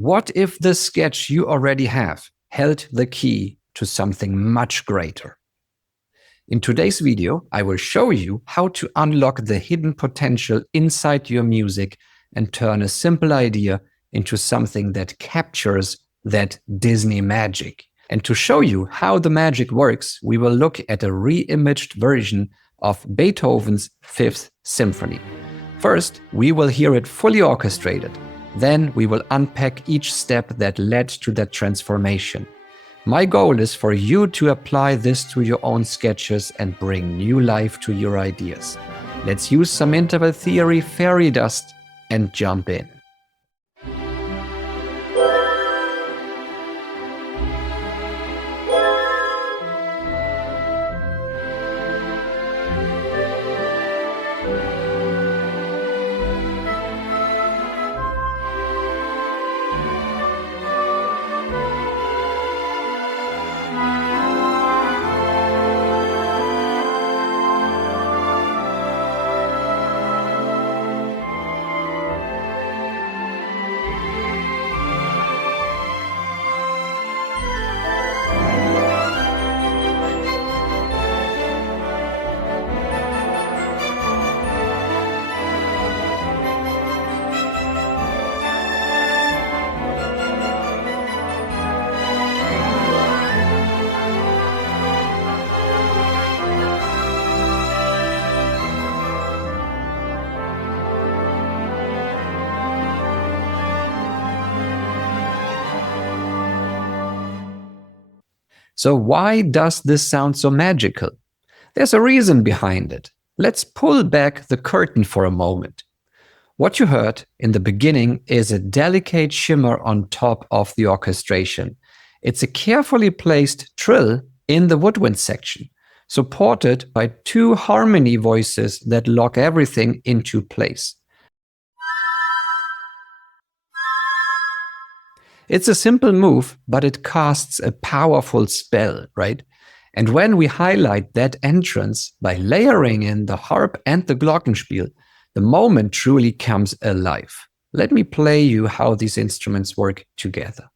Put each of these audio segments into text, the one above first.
What if the sketch you already have held the key to something much greater? In today's video, I will show you how to unlock the hidden potential inside your music and turn a simple idea into something that captures that Disney magic. And to show you how the magic works, we will look at a re-imaged version of Beethoven's Fifth Symphony. First, we will hear it fully orchestrated. Then we will unpack each step that led to that transformation. My goal is for you to apply this to your own sketches and bring new life to your ideas. Let's use some interval theory, fairy dust, and jump in. So why does this sound so magical? There's a reason behind it. Let's pull back the curtain for a moment. What you heard in the beginning is a delicate shimmer on top of the orchestration. It's a carefully placed trill in the woodwind section, supported by two harmony voices that lock everything into place. It's a simple move, but it casts a powerful spell, right? And when we highlight that entrance by layering in the harp and the glockenspiel, the moment truly comes alive. Let me play you how these instruments work together.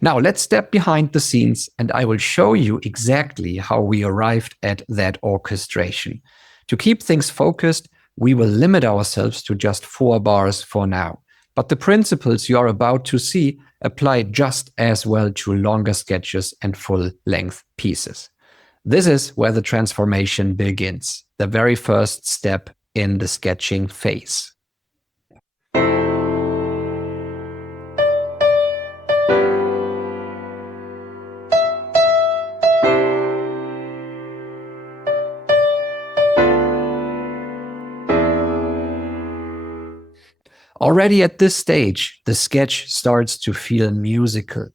Now let's step behind the scenes and I will show you exactly how we arrived at that orchestration. To keep things focused, we will limit ourselves to just 4 bars for now. But the principles you are about to see apply just as well to longer sketches and full-length pieces. This is where the transformation begins, the very first step in the sketching phase. Already at this stage, the sketch starts to feel musical.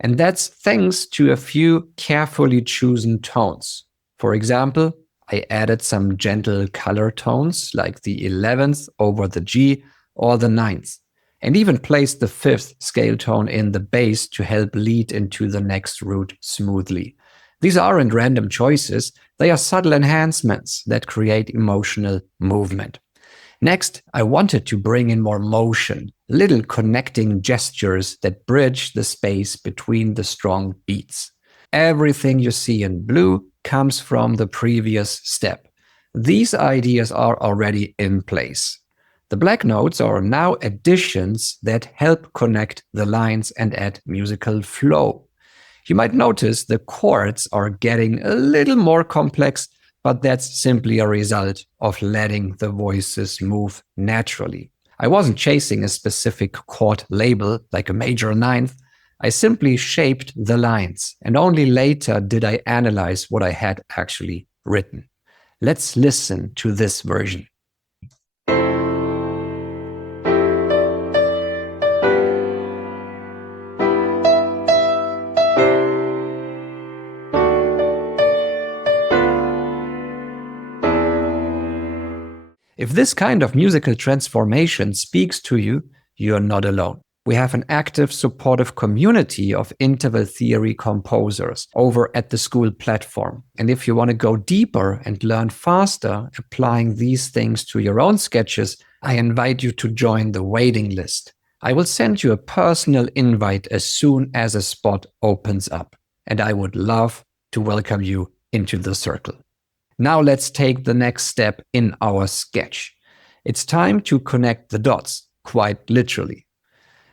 And that's thanks to a few carefully chosen tones. For example, I added some gentle color tones like the 11th over the G or the 9th, and even placed the 5th scale tone in the bass to help lead into the next root smoothly. These aren't random choices, they are subtle enhancements that create emotional movement. Next, I wanted to bring in more motion, little connecting gestures that bridge the space between the strong beats. Everything you see in blue comes from the previous step. These ideas are already in place. The black notes are now additions that help connect the lines and add musical flow. You might notice the chords are getting a little more complex, but that's simply a result of letting the voices move naturally. I wasn't chasing a specific chord label like a major 9th. I simply shaped the lines, and only later did I analyze what I had actually written. Let's listen to this version. If this kind of musical transformation speaks to you, you're not alone. We have an active, supportive community of interval theory composers over at the school platform. And if you want to go deeper and learn faster, applying these things to your own sketches, I invite you to join the waiting list. I will send you a personal invite as soon as a spot opens up. And I would love to welcome you into the circle. Now let's take the next step in our sketch. It's time to connect the dots, quite literally.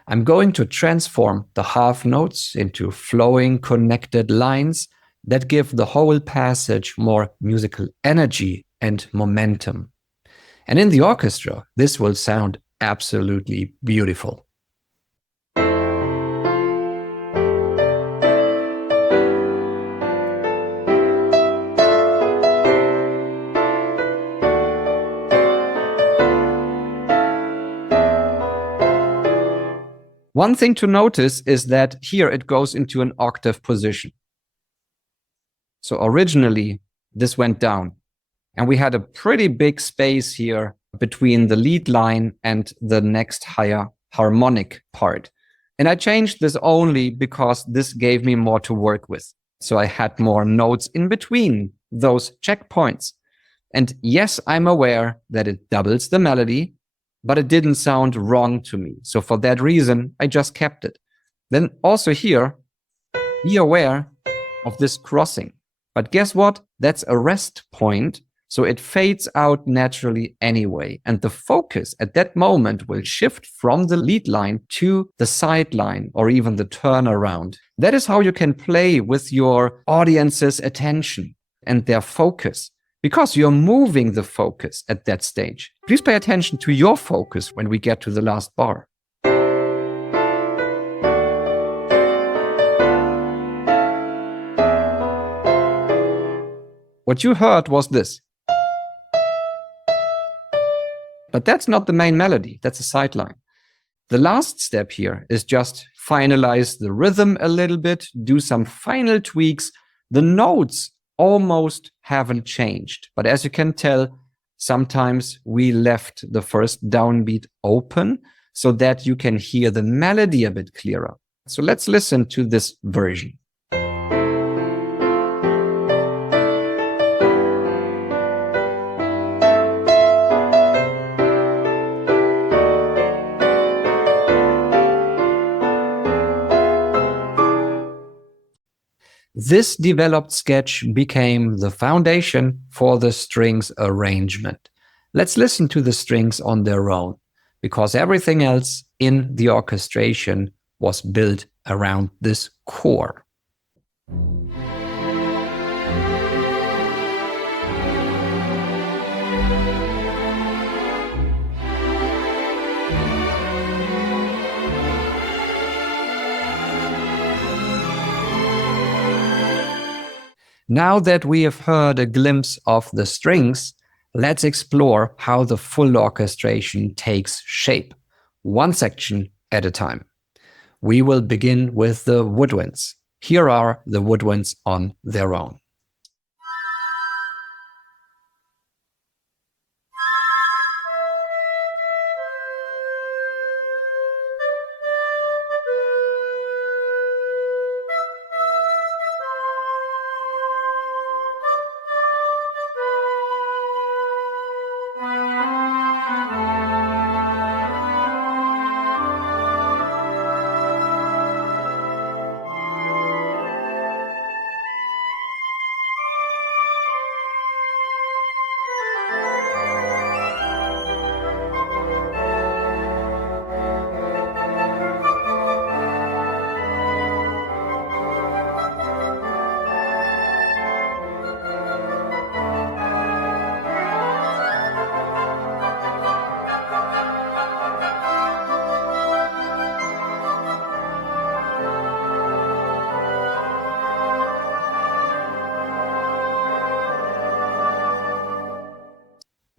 I'm going to transform the half notes into flowing connected lines that give the whole passage more musical energy and momentum. And in the orchestra, this will sound absolutely beautiful. One thing to notice is that here it goes into an octave position. So originally, this went down. And we had a pretty big space here between the lead line and the next higher harmonic part. And I changed this only because this gave me more to work with. So I had more notes in between those checkpoints. And yes, I'm aware that it doubles the melody, but it didn't sound wrong to me. So for that reason, I just kept it. Then also here, be aware of this crossing. But guess what? That's a rest point. So it fades out naturally anyway. And the focus at that moment will shift from the lead line to the side line or even the turnaround. That is how you can play with your audience's attention and their focus, because you're moving the focus at that stage. Please pay attention to your focus when we get to the last bar. What you heard was this. But that's not the main melody, that's a sideline. The last step here is just finalize the rhythm a little bit, do some final tweaks. The notes almost haven't changed, but as you can tell, sometimes we left the first downbeat open so that you can hear the melody a bit clearer. So let's listen to this version. This developed sketch became the foundation for the strings arrangement. Let's listen to the strings on their own, because everything else in the orchestration was built around this core. Now that we have heard a glimpse of the strings, let's explore how the full orchestration takes shape, one section at a time. We will begin with the woodwinds. Here are the woodwinds on their own.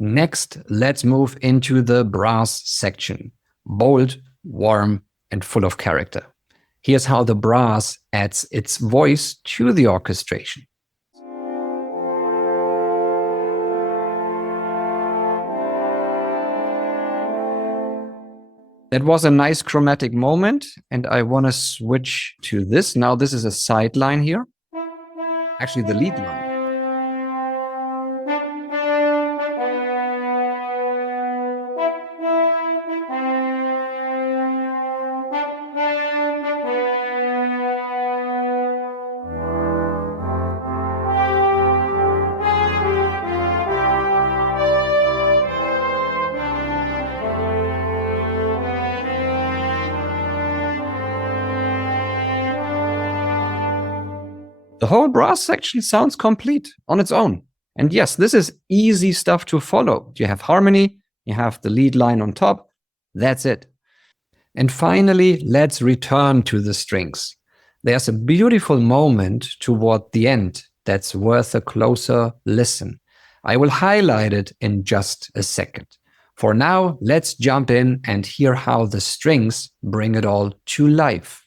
Next, let's move into the brass section. Bold, warm, and full of character. Here's how the brass adds its voice to the orchestration. That was a nice chromatic moment, and I want to switch to this. Now this is a side line here. Actually, the lead line. The whole brass section sounds complete on its own. And yes, this is easy stuff to follow. You have harmony, you have the lead line on top. That's it. And finally, let's return to the strings. There's a beautiful moment toward the end that's worth a closer listen. I will highlight it in just a second. For now, let's jump in and hear how the strings bring it all to life.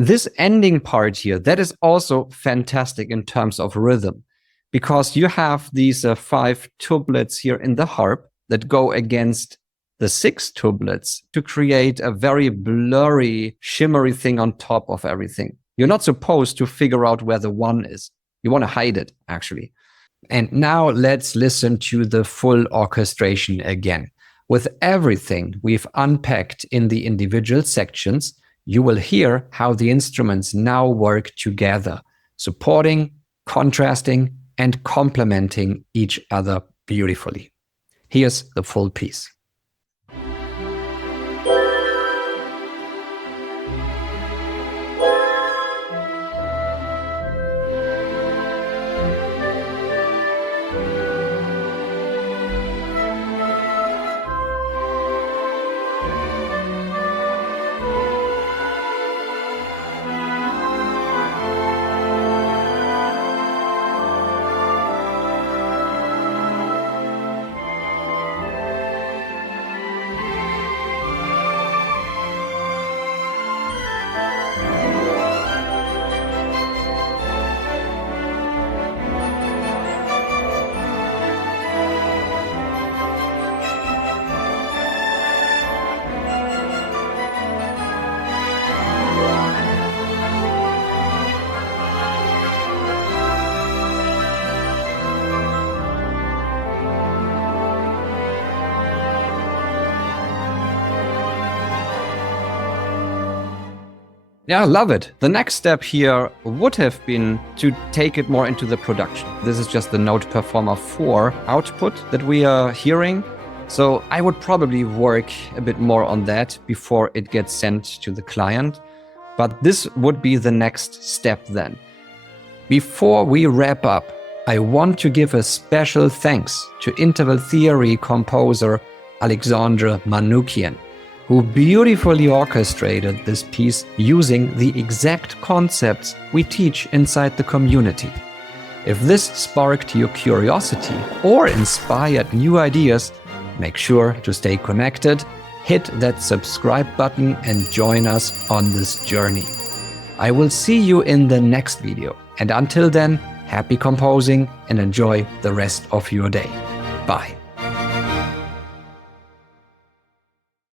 This ending part here, that is also fantastic in terms of rhythm, because you have these 5 tuplets here in the harp that go against the 6 tuplets to create a very blurry, shimmery thing on top of everything. You're not supposed to figure out where the 1 is. You want to hide it, actually. And now let's listen to the full orchestration again. With everything we've unpacked in the individual sections, you will hear how the instruments now work together, supporting, contrasting, and complementing each other beautifully. Here's the full piece. Yeah, I love it. The next step here would have been to take it more into the production. This is just the Note Performer 4 output that we are hearing. So I would probably work a bit more on that before it gets sent to the client. But this would be the next step then. Before we wrap up, I want to give a special thanks to interval theory composer Alexandre Manoukian, who beautifully orchestrated this piece using the exact concepts we teach inside the community. If this sparked your curiosity or inspired new ideas, make sure to stay connected, hit that subscribe button and join us on this journey. I will see you in the next video, and until then, happy composing and enjoy the rest of your day. Bye.